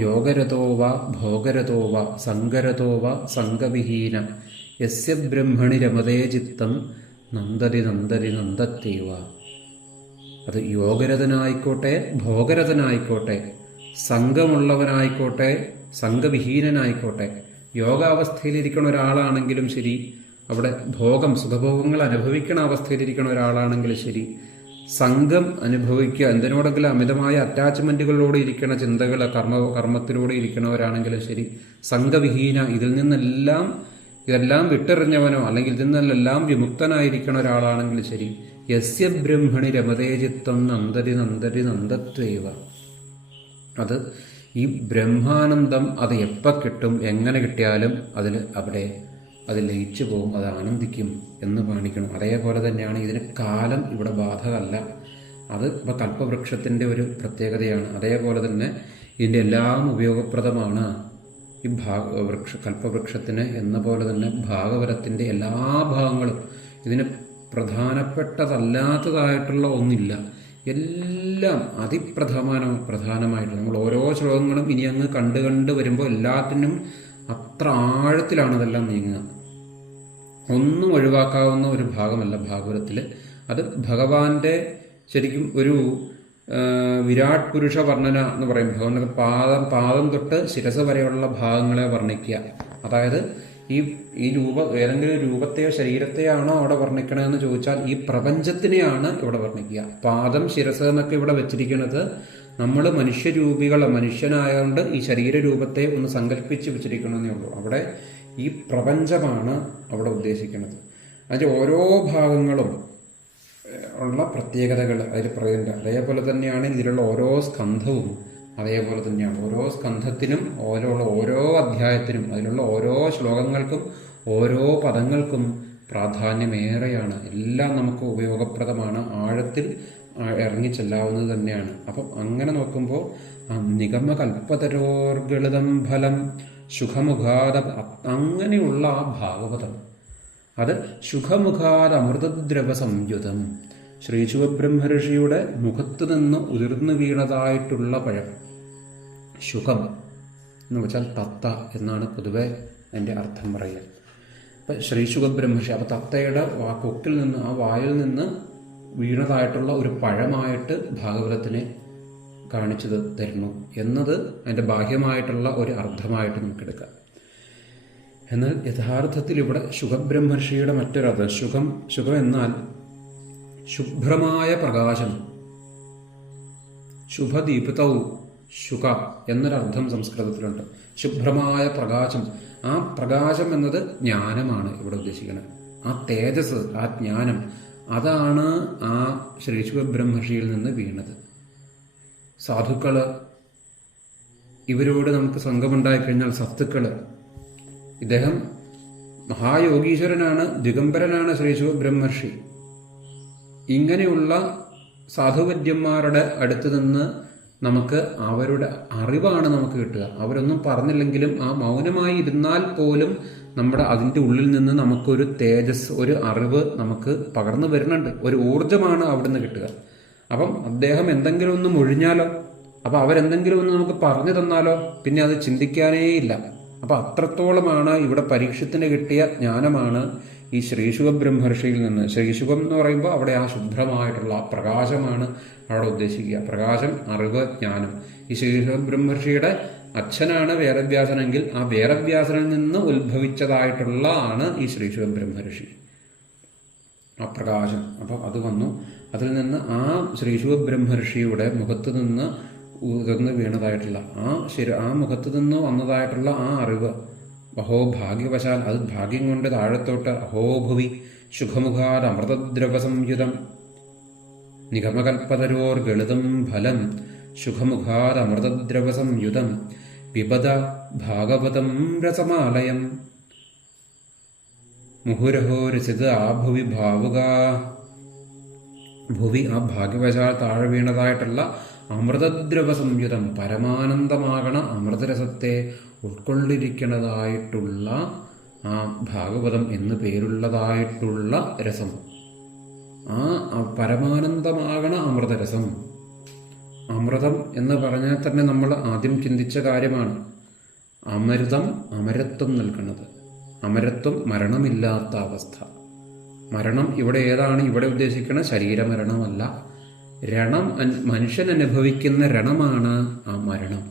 യോഗരതോവ ഭോഗരതോവ സങ്കരതോവ സംഗവിഹീന യസ്യ ബ്രഹ്മണി രമതേ ചിത്തം നന്ദതി നന്ദതി നന്ദത്തേവ. അത് യോഗരതനായിക്കോട്ടെ, ഭോഗരതനായിക്കോട്ടെ, സംഘമുള്ളവനായിക്കോട്ടെ, സംഘവിഹീനനായിക്കോട്ടെ, യോഗാവസ്ഥയിലിരിക്കുന്ന ഒരാളാണെങ്കിലും ശരി, അവിടെ ഭോഗം സുഖഭോഗങ്ങൾ അനുഭവിക്കുന്ന അവസ്ഥയിലിരിക്കുന്ന ഒരാളാണെങ്കിലും ശരി, സംഘം അനുഭവിക്കുക, എന്തിനോടെങ്കിലും അമിതമായ അറ്റാച്ച്മെന്റുകളിലൂടെ ഇരിക്കുന്ന ചിന്തകൾ, കർമ്മത്തിലൂടെ ഇരിക്കുന്നവരാണെങ്കിലും ശരി, സംഘവിഹീന, ഇതെല്ലാം വിട്ടെറിഞ്ഞവനോ അല്ലെങ്കിൽ ഇതിൽ നിന്നെല്ലാം വിമുക്തനായിരിക്കുന്ന ഒരാളാണെങ്കിലും ശരി, യസ്യ ബ്രഹ്മണി രമതേ ചിത്തം നന്ദരി നന്ദരി നന്ദത്വേവ. അത് ഈ ബ്രഹ്മാനന്ദം അത് എപ്പോൾ കിട്ടും, എങ്ങനെ കിട്ടിയാലും അത് ലയിച്ചു പോകും, അത് ആനന്ദിക്കും എന്ന് കാണിക്കണം. അതേപോലെ തന്നെയാണ് ഇതിന് കാലം ഇവിടെ ബാധകമല്ല. അത് ഇപ്പോൾ കൽപ്പവൃക്ഷത്തിൻ്റെ ഒരു പ്രത്യേകതയാണ്. അതേപോലെ തന്നെ ഇതിൻ്റെ എല്ലാം ഉപയോഗപ്രദമാണ് ഈ കൽപ്പവൃക്ഷത്തിന് എന്ന പോലെ തന്നെ ഭാഗവതത്തിൻ്റെ എല്ലാ ഭാഗങ്ങളും. ഇതിന് പ്രധാനപ്പെട്ടതല്ലാത്തതായിട്ടുള്ള ഒന്നില്ല, എല്ലാം പ്രധാനമായിട്ട് നമ്മൾ ഓരോ ശ്ലോകങ്ങളും ഇനി അങ്ങ് കണ്ട് വരുമ്പോൾ എല്ലാത്തിനും അത്ര ആഴത്തിലാണ് അതെല്ലാം നീങ്ങുക. ഒന്നും ഒഴിവാക്കാവുന്ന ഒരു ഭാഗമല്ല ഭാഗവതത്തിൽ. അത് ഭഗവാന്റെ ശരിക്കും ഒരു വിരാട് പുരുഷ വർണ്ണന എന്ന് പറയും. ഭഗവാന്റെ പാദം തൊട്ട് ശിരസ് വരെയുള്ള ഭാഗങ്ങളെ വർണ്ണിക്കുക. അതായത് ഈ ഏതെങ്കിലും രൂപത്തെയോ ശരീരത്തെയാണോ അവിടെ വർണ്ണിക്കണമെന്ന് ചോദിച്ചാൽ ഈ പ്രപഞ്ചത്തിനെയാണ് ഇവിടെ വർണ്ണിക്കുക. പാദം ശിരസ് എന്നൊക്കെ ഇവിടെ വെച്ചിരിക്കുന്നത് നമ്മൾ മനുഷ്യനായതുകൊണ്ട് ഈ ശരീരരൂപത്തെ ഒന്ന് സങ്കല്പിച്ച് വെച്ചിരിക്കണമെന്നേ ഉള്ളൂ. അവിടെ ഈ പ്രപഞ്ചമാണ് അവിടെ ഉദ്ദേശിക്കുന്നത്. അതിൻ്റെ ഓരോ ഭാഗങ്ങളും ഉള്ള പ്രത്യേകതകൾ അതിൽ പറയുന്നുണ്ട്. അതേപോലെ തന്നെയാണ് ഇതിലുള്ള ഓരോ സ്കന്ധവും അതേപോലെ തന്നെയാണ്. ഓരോ സ്കന്ധത്തിനും ഓരോ അധ്യായത്തിനും അതിലുള്ള ഓരോ ശ്ലോകങ്ങൾക്കും ഓരോ പദങ്ങൾക്കും പ്രാധാന്യമേറെയാണ്. എല്ലാം നമുക്ക് ഉപയോഗപ്രദമാണ്, ആഴത്തിൽ ഇറങ്ങിച്ചെല്ലാവുന്നത് തന്നെയാണ്. അപ്പം അങ്ങനെ നോക്കുമ്പോൾ നിഗമ കൽപ്പതരോർഗളിതം ഫലം സുഖമുഖാദ, അങ്ങനെയുള്ള ആ ഭാഗവതം അത് സുഖമുഖാദ അമൃതദ്രവ സംയുതം, ശ്രീ ശിവബ്രഹ്മർഷിയുടെ മുഖത്ത് നിന്ന് ഉതിർന്നു വീണതായിട്ടുള്ള പഴം. സുഖം എന്ന് വെച്ചാൽ തത്ത എന്നാണ് പൊതുവെ എൻ്റെ അർത്ഥം പറയുക. ഇപ്പം ശ്രീശുഖബ്രഹ്മർഷി അപ്പം തത്തയുടെ കൊക്കിൽ നിന്ന്, ആ വായിൽ നിന്ന് വീണതായിട്ടുള്ള ഒരു പഴമായിട്ട് ഭാഗവതത്തിനെ കാണിച്ചു തരുന്നു എന്നത് അതിൻ്റെ ബാഹ്യമായിട്ടുള്ള ഒരു അർത്ഥമായിട്ട് നമുക്കെടുക്കാം. എന്നാൽ യഥാർത്ഥത്തിൽ ഇവിടെ ശുഖബ്രഹ്മർഷിയുടെ മറ്റൊരർത്ഥം, ശുഖം എന്നാൽ ശുഭ്രമായ പ്രകാശം, ശുഭദീപ്തവും ശുഖ എന്നൊരർത്ഥം സംസ്കൃതത്തിലുണ്ട്. ശുഭ്രമായ പ്രകാശം, ആ പ്രകാശം എന്നത് ജ്ഞാനമാണ് ഇവിടെ ഉദ്ദേശിക്കുന്നത്. ആ തേജസ്, ആ ജ്ഞാനം, അതാണ് ആ ശ്രീശുഖബ്രഹ്മർഷിയിൽ നിന്ന് വീണത്. സാധുക്കള്, ഇവരോട് നമുക്ക് സംഘമുണ്ടായിക്കഴിഞ്ഞാൽ സത്തുക്കള്, ഇദ്ദേഹം മഹായോഗീശ്വരനാണ്, ദിഗംബരനാണ് ശ്രീശുഖബ്രഹ്മർഷി. ഇങ്ങനെയുള്ള സാധുവര്യന്മാരുടെ അടുത്ത് നിന്ന് നമുക്ക് അവരുടെ അറിവാണ് നമുക്ക് കിട്ടുക. അവരൊന്നും പറഞ്ഞില്ലെങ്കിലും ആ മൗനമായി ഇരുന്നാൽ പോലും നമ്മുടെ അതിൻ്റെ ഉള്ളിൽ നിന്ന് നമുക്കൊരു തേജസ്, ഒരു അറിവ് നമുക്ക് പകർന്നു വരുന്നുണ്ട്. ഒരു ഊർജമാണ് അവിടുന്ന് കിട്ടുക. അപ്പം അദ്ദേഹം എന്തെങ്കിലും ഒന്ന് മൊഴിഞ്ഞാലോ, അപ്പം അവരെന്തെങ്കിലും ഒന്ന് നമുക്ക് പറഞ്ഞു തന്നാലോ പിന്നെ അത് ചിന്തിക്കാനേ ഇല്ല. അപ്പം അത്രത്തോളമാണ് ഇവിടെ പരീക്ഷത്തിന് കിട്ടിയ ജ്ഞാനമാണ് ഈ ശ്രീശുഖബ്രഹ്മർഷിയിൽ നിന്ന്. ശ്രീശുഖം എന്ന് പറയുമ്പോൾ അവിടെ ആ ശുഭ്രമായിട്ടുള്ള പ്രകാശമാണ് അവിടെ ഉദ്ദേശിക്കുക. പ്രകാശം, അറിവ്, ജ്ഞാനം. ഈ ശ്രീശുഖബ്രഹ്മർഷിയുടെ അച്ഛനാണ് വേദവ്യാസനെങ്കിൽ ആ വേദവ്യാസനിൽ നിന്ന് ഉത്ഭവിച്ചതായിട്ടുള്ള ആണ് ഈ ശ്രീശുഖബ്രഹ്മർഷി, ആ പ്രകാശം. അപ്പം അത് വന്നു. അതിൽ നിന്ന് ആ ശ്രീശുഖബ്രഹ്മർഷിയുടെ മുഖത്ത് നിന്ന് ഉയർന്നു വീണതായിട്ടുള്ള ആ മുഖത്ത് നിന്ന് വന്നതായിട്ടുള്ള ആ അറിവ്, അഹോ ഭാഗ്യവശാൽ, അത് ഭാഗ്യം കൊണ്ട് താഴത്തോട്ട്, അഹോഭുവി ശുഖമുഖാത് അമൃതദ്രവസംയുതം നിഗമകൽപ്പതരോർ ഗളിതം ഫലം ശുഖമുഖാത് അമൃതദ്രവസംയുതം പിബത ഭാഗവതം രസമാലയം മുഹുരഹോ രസിത ആഭുവി ഭാവുകാ. ഭുവി ആ ഭാഗ്യവശാൽ താഴെ വീണതായിട്ടുള്ള അമൃതദ്രവ സംയുതം, പരമാനന്ദമാകണ അമൃതരസത്തെ ഉൾക്കൊണ്ടിരിക്കുന്നതായിട്ടുള്ള ആ ഭാഗവതം എന്ന് പേരുള്ളതായിട്ടുള്ള രസം, ആ പരമാനന്ദമാകണ അമൃതരസം. അമൃതം എന്ന് പറഞ്ഞാൽ തന്നെ നമ്മൾ ആദ്യം ചിന്തിച്ച കാര്യമാണ്. അമൃതം അമരത്വം നൽകുന്നത്, അമരത്വം മരണമില്ലാത്ത അവസ്ഥ. മരണം ഇവിടെ ഏതാണ്? ഇവിടെ ഉദ്ദേശിക്കുന്നത് ശരീരമരണമല്ല, രണം, മനുഷ്യൻ അനുഭവിക്കുന്ന രണമാണ് ആ മരണം.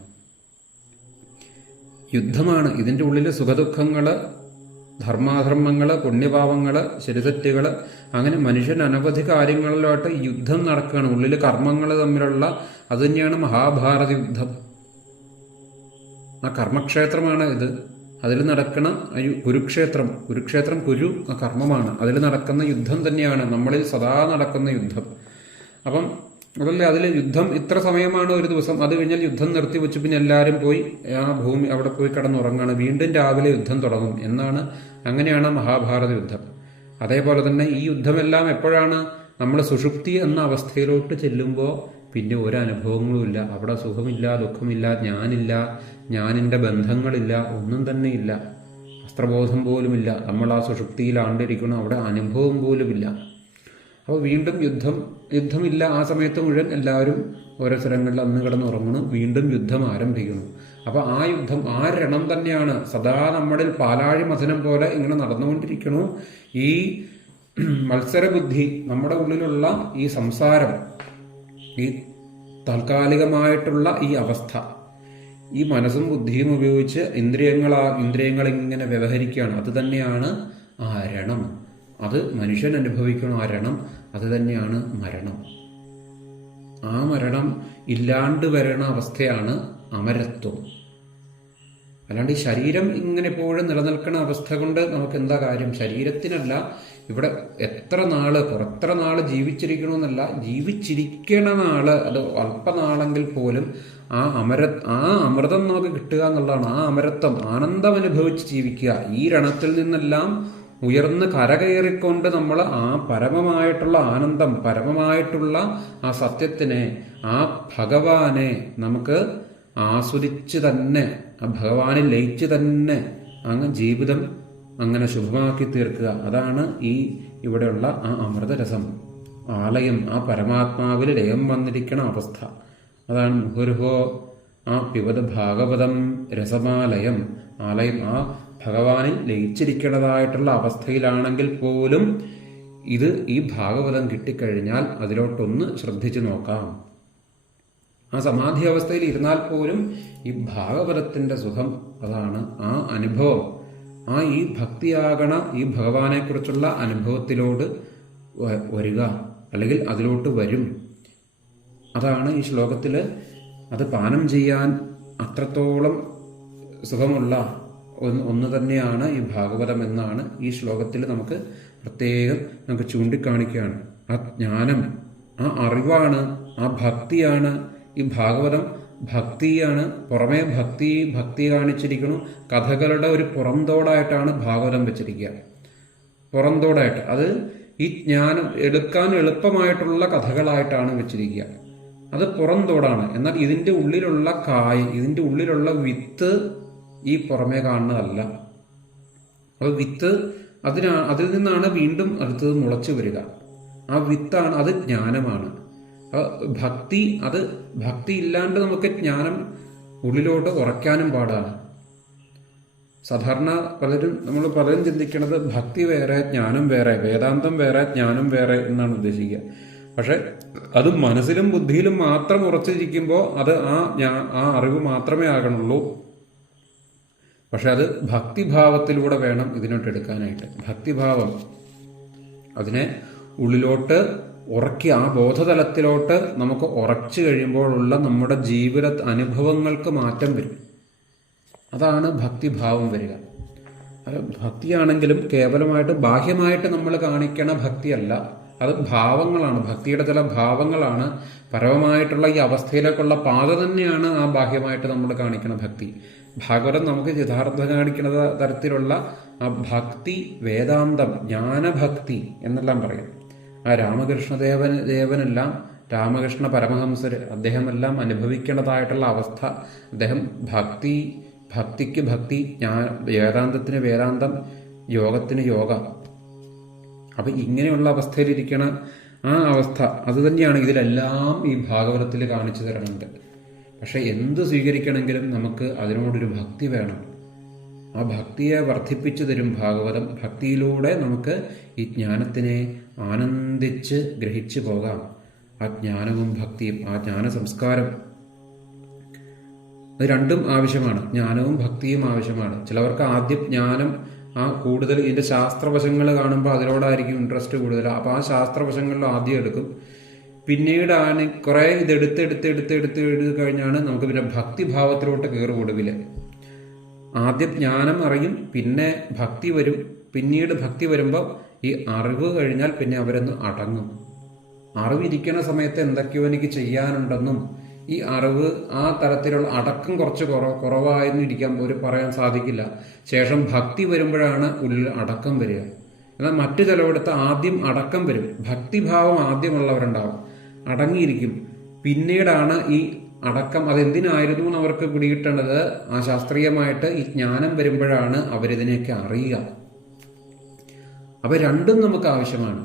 യുദ്ധമാണ് ഇതിൻ്റെ ഉള്ളിൽ. സുഖദുഃഖങ്ങള്, ധർമാധർമ്മങ്ങള്, പുണ്യപാപങ്ങള്, ശരിതെറ്റുകള്, അങ്ങനെ മനുഷ്യൻ അനവധി കാര്യങ്ങളിലോട്ട് യുദ്ധം നടക്കുകയാണ്. ഉള്ളിൽ കർമ്മങ്ങൾ തമ്മിലുള്ള, അത് തന്നെയാണ് മഹാഭാരത യുദ്ധം. ആ കർമ്മക്ഷേത്രമാണ് ഇത്. അതിൽ നടക്കുന്ന കുരുക്ഷേത്രം കുരു കർമ്മമാണ്. അതിൽ നടക്കുന്ന യുദ്ധം തന്നെയാണ് നമ്മളിൽ സദാ നടക്കുന്ന യുദ്ധം. അപ്പം അതല്ലേ, അതിൽ യുദ്ധം ഇത്ര സമയമാണ് ഒരു ദിവസം, അത് കഴിഞ്ഞാൽ യുദ്ധം നിർത്തി വെച്ച് പിന്നെ എല്ലാവരും പോയി ആ ഭൂമി അവിടെ പോയി കിടന്നുറങ്ങാണ്. വീണ്ടും രാവിലെ യുദ്ധം തുടങ്ങും എന്നാണ്. അങ്ങനെയാണ് മഹാഭാരത യുദ്ധം. അതേപോലെ തന്നെ ഈ യുദ്ധമെല്ലാം എപ്പോഴാണ്? നമ്മൾ സുഷുപ്തി എന്ന അവസ്ഥയിലോട്ട് ചെല്ലുമ്പോൾ പിന്നെ ഒരു അനുഭവങ്ങളും ഇല്ല. അവിടെ സുഖമില്ല, ദുഃഖമില്ല, ഞാനില്ല, ഞാനിൻ്റെ ബന്ധങ്ങളില്ല, ഒന്നും തന്നെ ഇല്ല. വസ്ത്രബോധം പോലുമില്ല. നമ്മൾ ആ സുഷുപ്തിയിലാണ്ടിരിക്കണം, അവിടെ അനുഭവം പോലുമില്ല. അപ്പോൾ വീണ്ടും യുദ്ധമില്ല. ആ സമയത്ത് മുഴുവൻ എല്ലാവരും ഓരോ സ്ഥലങ്ങളിൽ അന്ന് കിടന്നുറങ്ങണം, വീണ്ടും യുദ്ധം ആരംഭിക്കുന്നു. അപ്പോൾ ആ യുദ്ധം, ആ രണം തന്നെയാണ് സദാ നമ്മളിൽ പാലാഴി മഥനം പോലെ ഇങ്ങനെ നടന്നുകൊണ്ടിരിക്കണു. ഈ മത്സരബുദ്ധി, നമ്മുടെ ഉള്ളിലുള്ള ഈ സംസാരം, ഈ താൽക്കാലികമായിട്ടുള്ള ഈ അവസ്ഥ, ഈ മനസ്സും ബുദ്ധിയും ഉപയോഗിച്ച് ഇന്ദ്രിയങ്ങൾ ഇങ്ങനെ വ്യവഹരിക്കുകയാണ്. അത് തന്നെയാണ് ആ രണം. അത് മനുഷ്യൻ അനുഭവിക്കണം. ആ രണം അത് തന്നെയാണ് മരണം. ആ മരണം ഇല്ലാണ്ട് വരണ അവസ്ഥയാണ് അമരത്വം. അല്ലാണ്ട് ഈ ശരീരം ഇങ്ങനെ എപ്പോഴും നിലനിൽക്കുന്ന അവസ്ഥ കൊണ്ട് നമുക്ക് എന്താ കാര്യം? ശരീരത്തിനല്ല ഇവിടെ എത്ര നാള് ജീവിച്ചിരിക്കണമെന്നല്ല, ജീവിച്ചിരിക്കണ നാള് അത് അല്പനാളെങ്കിൽ പോലും ആ അമൃതം നമുക്ക് കിട്ടുക എന്നുള്ളതാണ്. ആ അമരത്വം, ആനന്ദം അനുഭവിച്ച് ജീവിക്കുക. ഈ രണത്തിൽ നിന്നെല്ലാം ഉയർന്ന് കരകയറിക്കൊണ്ട് നമ്മൾ ആ പരമമായിട്ടുള്ള ആനന്ദം, പരമമായിട്ടുള്ള ആ സത്യത്തിനെ, ആ ഭഗവാനെ നമുക്ക് ആസ്വദിച്ച് തന്നെ, ആ ഭഗവാനിൽ ലയിച്ച് തന്നെ അങ്ങ് ജീവിതം അങ്ങനെ ശുഭമാക്കി തീർക്കുക. അതാണ് ഈ ഇവിടെയുള്ള ആ അമൃതരസം, ആലയം, ആ പരമാത്മാവിൽ ലയം വന്നിരിക്കണ അവസ്ഥ. അതാണ് മുഹുർഹോ ആ പിബത ഭാഗവതം രസമാലയം, ആലയം, ആ ഭഗവാനിൽ ലയിച്ചിരിക്കുന്നതായിട്ടുള്ള അവസ്ഥയിലാണെങ്കിൽ പോലും ഈ ഭാഗവതം കിട്ടിക്കഴിഞ്ഞാൽ അതിലോട്ടൊന്ന് ശ്രദ്ധിച്ചു നോക്കാം. ആ സമാധി അവസ്ഥയിൽ ഇരുന്നാൽ പോലും ഈ ഭാഗവതത്തിന്റെ സുഖം അതാണ്. ആ അനുഭവം, ഈ ഭക്തിയാകണ ഈ ഭഗവാനെക്കുറിച്ചുള്ള അനുഭവത്തിലോട് വരിക, അല്ലെങ്കിൽ അതിലോട്ട് വരും. അതാണ് ഈ ശ്ലോകത്തിൽ. അത് പാനം ചെയ്യാൻ അത്രത്തോളം സുഖമുള്ള ഒന്ന് തന്നെയാണ് ഈ ഭാഗവതം എന്നാണ് ഈ ശ്ലോകത്തിൽ നമുക്ക് പ്രത്യേകം ചൂണ്ടിക്കാണിക്കുകയാണ്. ആ ജ്ഞാനം, ആ അറിവാണ്, ആ ഭക്തിയാണ്. ഈ ഭാഗവതം ഭക്തിയാണ്. പുറമേ ഭക്തി കാണിച്ചിരിക്കുന്നു. കഥകളുടെ ഒരു പുറംതോടായിട്ടാണ് ഭാഗവതം വെച്ചിരിക്കുക. പുറംതോടായിട്ട് അത് ഈ ജ്ഞാനം എടുക്കാൻ എളുപ്പമായിട്ടുള്ള കഥകളായിട്ടാണ് വെച്ചിരിക്കുക. അത് പുറംതോടാണ്. എന്നാൽ ഇതിന്റെ ഉള്ളിലുള്ള ഇതിന്റെ ഉള്ളിലുള്ള വിത്ത് ഈ പുറമേ കാണുന്നതല്ല. അപ്പൊ വിത്ത് അതിൽ നിന്നാണ് വീണ്ടും അടുത്തത് മുളച്ചു വരിക. ആ വിത്താണ്, അത് ജ്ഞാനമാണ്. ഭക്തി ഇല്ലാണ്ട് നമുക്ക് ജ്ഞാനം ഉള്ളിലോട്ട് ഉറയ്ക്കാനും പാടാണ്. സാധാരണ നമ്മൾ പലരും ചിന്തിക്കുന്നത് ഭക്തി വേറെ ജ്ഞാനം വേറെ, വേദാന്തം വേറെ ജ്ഞാനം വേറെ എന്നാണ് ഉദ്ദേശിക്കുക. പക്ഷെ അത് മനസ്സിലും ബുദ്ധിയിലും മാത്രം ഉറച്ചിരിക്കുമ്പോൾ അത് ആ അറിവ് മാത്രമേ ആകണുള്ളൂ. പക്ഷെ അത് ഭക്തിഭാവത്തിലൂടെ വേണം ഇതിനോട്ട് എടുക്കാനായിട്ട്. ഭക്തിഭാവം അതിനെ ഉള്ളിലോട്ട് ഉറക്കി ആ ബോധതലത്തിലോട്ട് നമുക്ക് ഉറച്ചു കഴിയുമ്പോഴുള്ള നമ്മുടെ ജീവിത അനുഭവങ്ങൾക്ക് മാറ്റം വരും. അതാണ് ഭക്തിഭാവം വരിക. ഭക്തിയാണെങ്കിലും കേവലമായിട്ട് ബാഹ്യമായിട്ട് നമ്മൾ കാണിക്കണ ഭക്തിയല്ല, അത് ഭാവങ്ങളാണ്. ഭക്തിയുടെ ചില ഭാവങ്ങളാണ്. പരമമായിട്ടുള്ള ഈ അവസ്ഥയിലേക്കുള്ള പാത തന്നെയാണ് ആ ബാഹ്യമായിട്ട് നമ്മൾ കാണിക്കുന്ന ഭക്തി. ഭാഗവതം നമുക്ക് യഥാർത്ഥം കാണിക്കുന്ന തരത്തിലുള്ള ആ ഭക്തി, വേദാന്തം, ജ്ഞാനഭക്തി എന്നെല്ലാം പറയും. ആ രാമകൃഷ്ണദേവനെല്ലാം, രാമകൃഷ്ണ പരമഹംസർ, അദ്ദേഹമെല്ലാം അനുഭവിക്കേണ്ടതായിട്ടുള്ള അവസ്ഥ. അദ്ദേഹം ഭക്തിക്ക് ഭക്തി, വേദാന്തത്തിന് വേദാന്തം, യോഗത്തിന് യോഗ. അപ്പൊ ഇങ്ങനെയുള്ള അവസ്ഥയിലിരിക്കണ ആ അവസ്ഥ അത് തന്നെയാണ് ഇതിലെല്ലാം ഈ ഭാഗവതത്തിൽ കാണിച്ചു തരുന്നുണ്ട്. പക്ഷെ എന്ത് സ്വീകരിക്കണമെങ്കിലും നമുക്ക് അതിനോടൊരു ഭക്തി വേണം. ആ ഭക്തിയെ വർദ്ധിപ്പിച്ചു തരും ഭാഗവതം. ഭക്തിയിലൂടെ നമുക്ക് ഈ ജ്ഞാനത്തിനെ ആനന്ദിച്ച് ഗ്രഹിച്ചു പോകാം. ആ ജ്ഞാനവും ഭക്തിയും, ആ ജ്ഞാന സംസ്കാരം, അത് രണ്ടും ആവശ്യമാണ്. ജ്ഞാനവും ഭക്തിയും ആവശ്യമാണ്. ചിലവർക്ക് ആദ്യം ജ്ഞാനം കൂടുതൽ ഇതിന്റെ ശാസ്ത്രവശങ്ങൾ കാണുമ്പോൾ അതിനോടായിരിക്കും ഇൻട്രസ്റ്റ് കൂടുതൽ. അപ്പൊ ആ ശാസ്ത്രവശങ്ങളിൽ ആദ്യം എടുക്കും. പിന്നീടാണ് കുറെ എടുത്ത് കഴിഞ്ഞാണ് നമുക്ക് പിന്നെ ഭക്തിഭാവത്തിലോട്ട് കയറും. ഒടുവില് ആദ്യം ജ്ഞാനം അറിയും, പിന്നെ ഭക്തി വരും. പിന്നീട് ഭക്തി വരുമ്പോൾ ഈ അറിവ് കഴിഞ്ഞാൽ പിന്നെ അവരൊന്ന് അടങ്ങും. അറിവിരിക്കുന്ന സമയത്ത് എന്തൊക്കെയോ എനിക്ക് ചെയ്യാനുണ്ടെന്നും ഈ അറിവ് ആ തരത്തിലുള്ള അടക്കം കുറച്ച് കുറവായെന്നും ഇരിക്കാൻ പറയാൻ സാധിക്കില്ല. ശേഷം ഭക്തി വരുമ്പോഴാണ് ഉള്ളിൽ അടക്കം വരിക. എന്നാൽ മറ്റു ചിലവിടത്ത് ആദ്യം അടക്കം വരും. ഭക്തിഭാവം ആദ്യമുള്ളവരുണ്ടാവും, അടങ്ങിയിരിക്കും. പിന്നീടാണ് ഈ അടക്കം, അതെന്തിനായിരുന്നു എന്ന് അവർക്ക് പിടികിട്ടേണ്ടത്. ആ ശാസ്ത്രീയമായിട്ട് ഈ ജ്ഞാനം വരുമ്പോഴാണ് അവരിതിനെയൊക്കെ അറിയുക. അപ്പൊ രണ്ടും നമുക്ക് ആവശ്യമാണ്.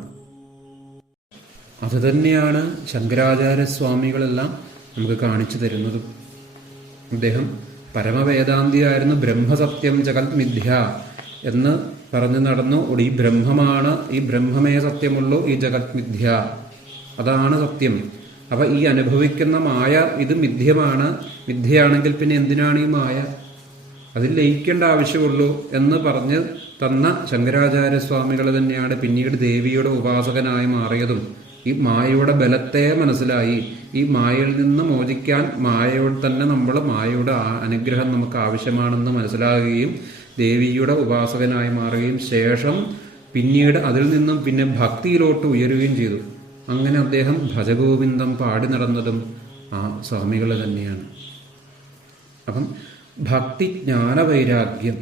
അത് തന്നെയാണ് ശങ്കരാചാര്യസ്വാമികളെല്ലാം നമുക്ക് കാണിച്ചു തരുന്നതും. അദ്ദേഹം പരമവേദാന്തിയായിരുന്നു. ബ്രഹ്മസത്യം ജഗത് മിഥ്യ എന്ന് പറഞ്ഞു നടന്നു. ഈ ബ്രഹ്മമാണ്, ഈ ബ്രഹ്മമേ സത്യമുള്ളൂ, ഈ ജഗത് മിഥ്യ, അതാണ് സത്യം. അപ്പൊ ഈ അനുഭവിക്കുന്ന മായ ഇത് മിഥ്യമാണ്. മിഥ്യയാണെങ്കിൽ പിന്നെ എന്തിനാണ് ഈ മായ? അതിൽ ലയിക്കേണ്ട ആവശ്യമുള്ളൂ എന്ന് പറഞ്ഞ് തന്ന ശങ്കരാചാര്യസ്വാമികൾ തന്നെയാണ് പിന്നീട് ദേവിയുടെ ഉപാസകനായി മാറിയതും. ഈ മായയുടെ ബലത്തെ മനസ്സിലായി. ഈ മായയിൽ നിന്ന് മോചിക്കാൻ മായയോട് തന്നെ മായയുടെ അനുഗ്രഹം നമുക്ക് ആവശ്യമാണെന്ന് മനസ്സിലാകുകയും ദേവിയുടെ ഉപാസകനായി മാറുകയും ശേഷം പിന്നീട് അതിൽ നിന്നും പിന്നെ ഭക്തിയിലോട്ട് ഉയരുകയും ചെയ്തു. അങ്ങനെ അദ്ദേഹം ഭജഗോവിന്ദം പാടി നടന്നതും ആ സ്വാമികൾ തന്നെയാണ്. അപ്പം ഭക്തി, ജ്ഞാന, വൈരാഗ്യം,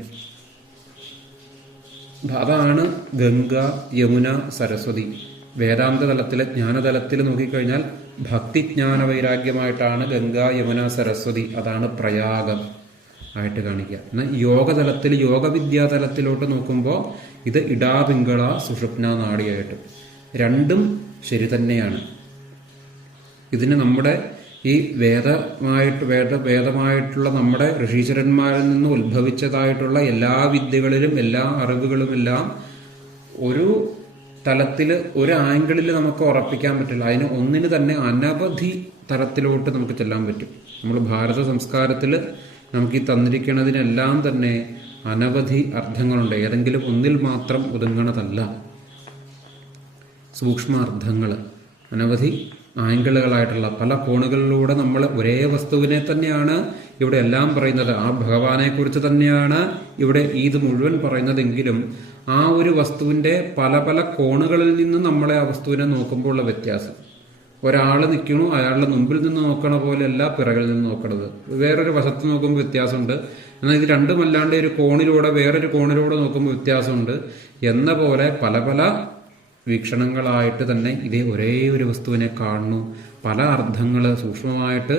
അതാണ് ഗംഗ, യമുന, സരസ്വതി. വേദാന്ത തലത്തിലെ ജ്ഞാനതലത്തിൽ നോക്കിക്കഴിഞ്ഞാൽ ഭക്തി, ജ്ഞാന, വൈരാഗ്യമായിട്ടാണ് ഗംഗ, യമുന, സരസ്വതി. അതാണ് പ്രയാഗം ആയിട്ട് കാണിക്കുക. എന്നാൽ യോഗതലത്തിൽ, യോഗവിദ്യാതലത്തിലോട്ട് നോക്കുമ്പോൾ ഇത് ഇടാപിംഗള സുഷുപ്ന നാഡിയായിട്ട്. രണ്ടും ശരി തന്നെയാണ്. ഇതിന് നമ്മുടെ ഈ ഈ വേദമായിട്ടുള്ള നമ്മുടെ ഋഷീശ്വരന്മാരിൽ നിന്ന് ഉത്ഭവിച്ചതായിട്ടുള്ള എല്ലാ വിദ്യകളിലും എല്ലാ അറിവുകളുമെല്ലാം ഒരു തലത്തിൽ ഒരു ആംഗിളിൽ നമുക്ക് ഉറപ്പിക്കാൻ പറ്റില്ല. അതിന് ഒന്നിന് തന്നെ അനവധി തലത്തിലോട്ട് നമുക്ക് ചെല്ലാൻ പറ്റും. നമ്മൾ ഭാരത സംസ്കാരത്തിൽ നമുക്ക് ഈ തന്നിരിക്കുന്നതിനെല്ലാം തന്നെ അനവധി അർത്ഥങ്ങളുണ്ട്. ഏതെങ്കിലും ഒന്നിൽ മാത്രം ഒതുങ്ങണതല്ല. സൂക്ഷ്മ അർത്ഥങ്ങൾ, അനവധി ആംഗിളുകളായിട്ടുള്ള പല കോണുകളിലൂടെ നമ്മൾ ഒരേ വസ്തുവിനെ തന്നെയാണ് ഇവിടെ എല്ലാം പറയുന്നത്. ആ ഭഗവാനെ കുറിച്ച് തന്നെയാണ് ഇവിടെ ഇത് മുഴുവൻ പറയുന്നതെങ്കിലും ആ ഒരു വസ്തുവിൻ്റെ പല പല കോണുകളിൽ നിന്ന് നമ്മളെ ആ വസ്തുവിനെ നോക്കുമ്പോൾ ഉള്ള വ്യത്യാസം. ഒരാൾ നിൽക്കണു, അയാളുടെ മുമ്പിൽ നിന്ന് നോക്കണ പോലെയല്ല പിറകിൽ നിന്ന് നോക്കണത്. വേറൊരു വശത്ത് നോക്കുമ്പോൾ വ്യത്യാസമുണ്ട്. എന്നാൽ ഇത് രണ്ടുമല്ലാണ്ട് ഒരു കോണിലൂടെ വേറൊരു കോണിലൂടെ നോക്കുമ്പോൾ വ്യത്യാസമുണ്ട്. എന്ന പോലെ പല പല വീക്ഷണങ്ങളായിട്ട് തന്നെ ഇതേ ഒരേ ഒരു വസ്തുവിനെ കാണുന്നു. പല അർത്ഥങ്ങൾ സൂക്ഷ്മമായിട്ട്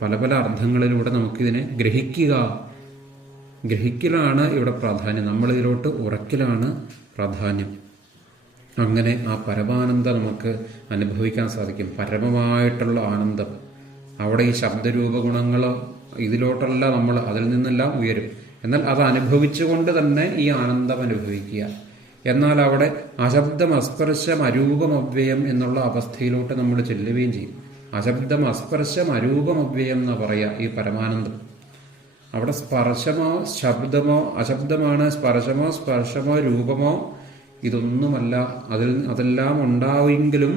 പല പല അർത്ഥങ്ങളിലൂടെ നമുക്കിതിനെ ഗ്രഹിക്കലാണ് ഇവിടെ പ്രാധാന്യം. നമ്മളിതിലോട്ട് ഉറക്കലാണ് പ്രാധാന്യം. അങ്ങനെ ആ പരമാനന്ദം നമുക്ക് അനുഭവിക്കാൻ സാധിക്കും. പരമമായിട്ടുള്ള ആനന്ദം. അവിടെ ഈ ശബ്ദരൂപ ഗുണങ്ങളോ ഇതിലോട്ടല്ല, നമ്മൾ അതിൽ നിന്നെല്ലാം ഉയരും. എന്നാൽ അത് അനുഭവിച്ചുകൊണ്ട് തന്നെ ഈ ആനന്ദം അനുഭവിക്കുക. എന്നാൽ അവിടെ അശബ്ദം അസ്പർശം അരൂപം അവ്യയം എന്നുള്ള അവസ്ഥയിലോട്ട് നമ്മൾ ചെല്ലുകയും ചെയ്യും. അശബ്ദം അസ്പർശം അരൂപം അവ്യയം എന്ന് പറയുക ഈ പരമാനന്ദം. അവിടെ സ്പർശമോ ശബ്ദമോ അശബ്ദമാണ്, സ്പർശമോ രൂപമോ ഇതൊന്നുമല്ല. അതെല്ലാം ഉണ്ടാവുമെങ്കിലും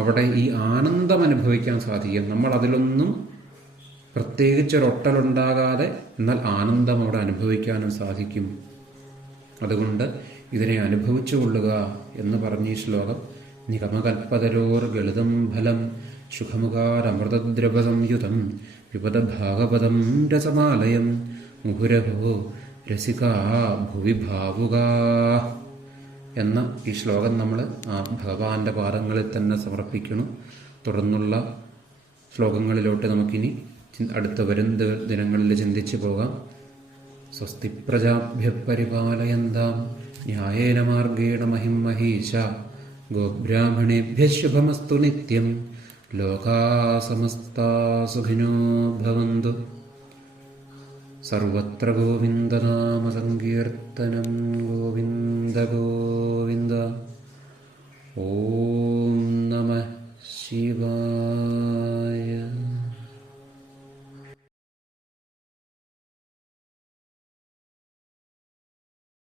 അവിടെ ഈ ആനന്ദം അനുഭവിക്കാൻ സാധിക്കും. നമ്മൾ അതിലൊന്നും പ്രത്യേകിച്ചൊരൊട്ടലുണ്ടാകാതെ എന്നാൽ ആനന്ദം അവിടെ അനുഭവിക്കാനും സാധിക്കും. അതുകൊണ്ട് ഇതിനെ അനുഭവിച്ചു കൊള്ളുക എന്ന് പറഞ്ഞ ഈ ശ്ലോകം നിഗമകൽപ്പതരോർ ഗളിതം ഫലം സുഖമുഖാരമൃതദ്രവസംയുതം വിപദ ഭാഗവതം രസമാലയം മുഹുരഹോ രസികാ ഭുവി ഭാവുകാ എന്ന ഈ ശ്ലോകം നമ്മൾ ആ ഭഗവാന്റെ പാദങ്ങളിൽ തന്നെ സമർപ്പിക്കണം. തുടർന്നുള്ള ശ്ലോകങ്ങളിലോട്ട് നമുക്കിനി അടുത്ത വരും ദിനങ്ങളിൽ ചിന്തിച്ചു പോകാം. സ്വസ്തി പ്രജാഭ്യ പരിപാലയന്താം ന്യായേന മാർഗേണ മഹിം മഹീശ ഗോബ്രാഹ്മണേഭ്യ ശുഭമസ്തു നിത്യം ലോകാ സമസ്താ സുഖിനോ ഭവന്തു. സർവത്ര ഗോവിന്ദനാമ സങ്കീർത്തനം. ഗോവിന്ദ ഗോവിന്ദ. ഓം നമഃ ശിവായ.